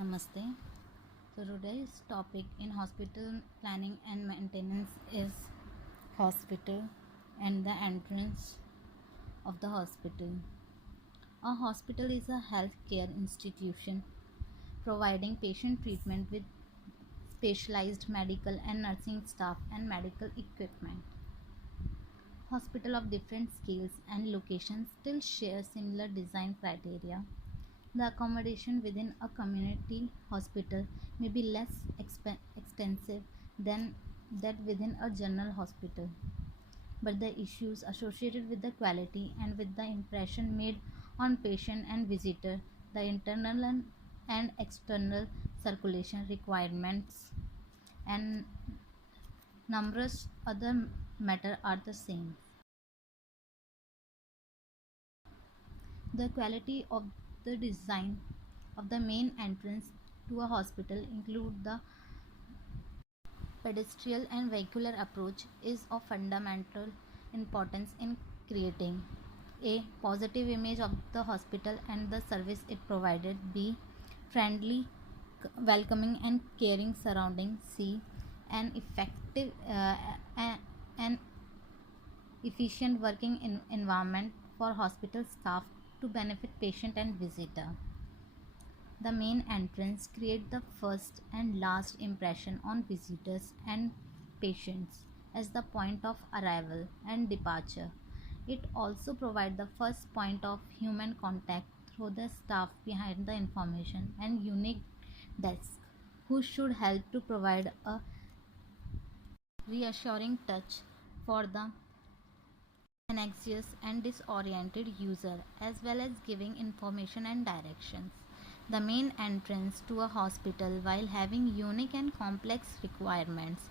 Namaste. So today's topic in hospital planning and maintenance is hospital and the entrance of the hospital. A hospital is a healthcare institution providing patient treatment with specialized medical and nursing staff and medical equipment. Hospital of different scales and locations still share similar design criteria. The accommodation within a community hospital may be less extensive than that within a general hospital, but the issues associated with the quality and with the impression made on patient and visitor, the internal and external circulation requirements, and numerous other matter are the same. The quality of the design of the main entrance to a hospital include the pedestrian and vehicular approach is of fundamental importance in creating a positive image of the hospital and the service it provided. B. Friendly, welcoming and caring surrounding. C. An effective and efficient working environment for hospital staff to benefit patient and visitor. The main entrance create the first and last impression on visitors and patients as the point of arrival and departure. It also provides the first point of human contact through the staff behind the information and unique desk who should help to provide a reassuring touch for the anxious and disoriented user as well as giving information and directions. The main entrance to a hospital, while having unique and complex requirements,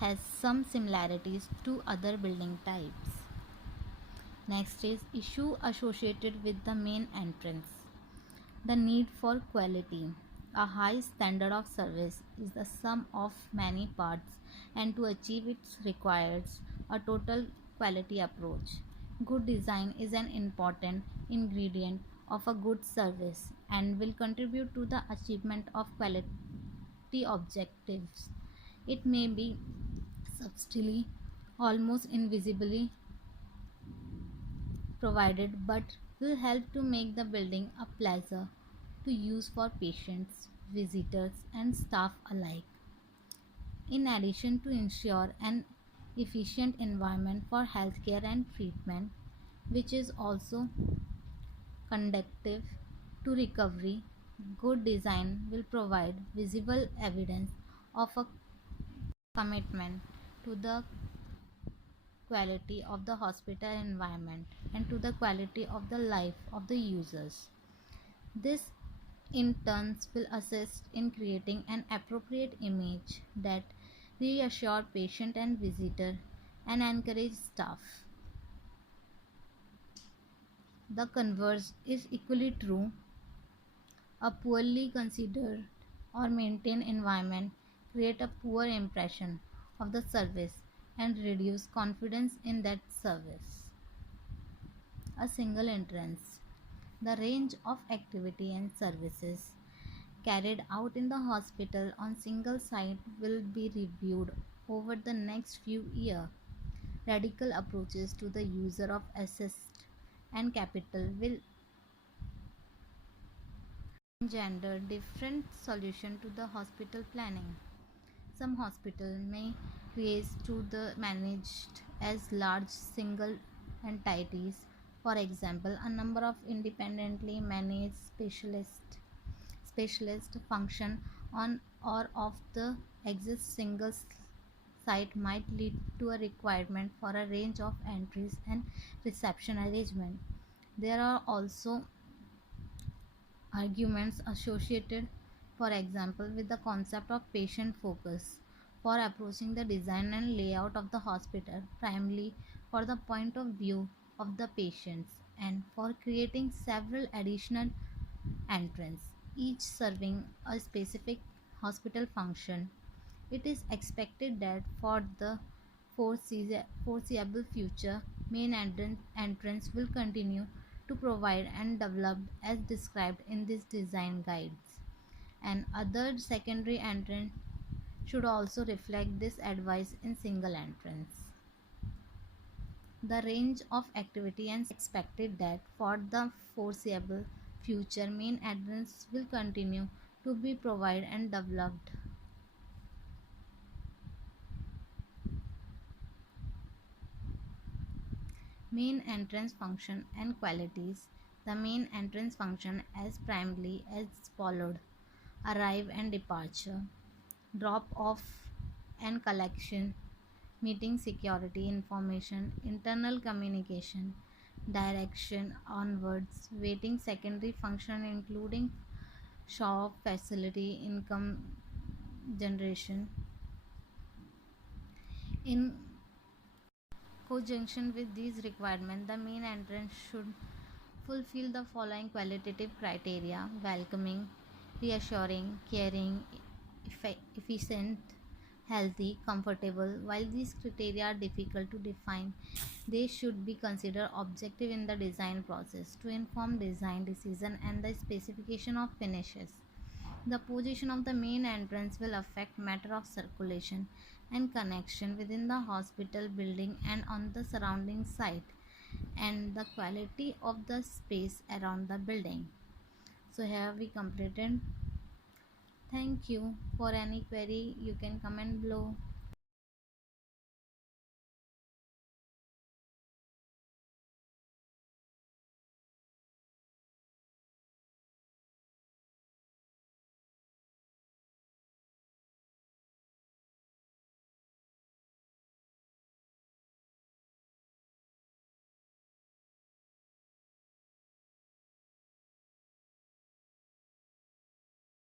has some similarities to other building types. Next is issue associated with the main entrance. The need for quality. A high standard of service is the sum of many parts, and to achieve it requires a total quality approach. Good design is an important ingredient of a good service and will contribute to the achievement of quality objectives. It may be subtly, almost invisibly provided, but will help to make the building a pleasure to use for patients, visitors, and staff alike. In addition, to ensure an efficient environment for healthcare and treatment, which is also conducive to recovery, good design will provide visible evidence of a commitment to the quality of the hospital environment and to the quality of the life of the users. This in turn will assist in creating an appropriate image that reassure patient and visitor and encourage staff. The converse is equally true. A poorly considered or maintained environment create a poor impression of the service and reduce confidence in that service. A single entrance. The range of activity and services carried out in the hospital on single site will be reviewed over the next few years. Radical approaches to the user of assets and capital will engender different solutions to the hospital planning. Some hospitals may create to the managed as large single entities. For example, a number of independently managed specialist function on or of the exist single site might lead to a requirement for a range of entries and reception arrangement. There are also arguments associated, for example, with the concept of patient focus for approaching the design and layout of the hospital primarily for the point of view of the patients and for creating several additional entrances, each serving a specific hospital function. It is expected that for the foreseeable future, main entrance will continue to provide and develop as described in these design guides and other secondary entrance should also reflect this advice in single entrance. The range of activity and expected that for the foreseeable future main entrance will continue to be provided and developed. Main entrance function and qualities. The main entrance function as primarily as followed: arrive and departure, drop off and collection, meeting security information, internal communication, direction onwards, waiting secondary function including shop, facility, income generation. In conjunction with these requirements, the main entrance should fulfill the following qualitative criteria: welcoming, reassuring, caring, efficient, healthy, comfortable. While these criteria are difficult to define, they should be considered objective in the design process to inform design decision and the specification of finishes. The position of the main entrance will affect matter of circulation and connection within the hospital building and on the surrounding site, and the quality of the space around the building. So here we completed. Thank you. For any query you can comment below.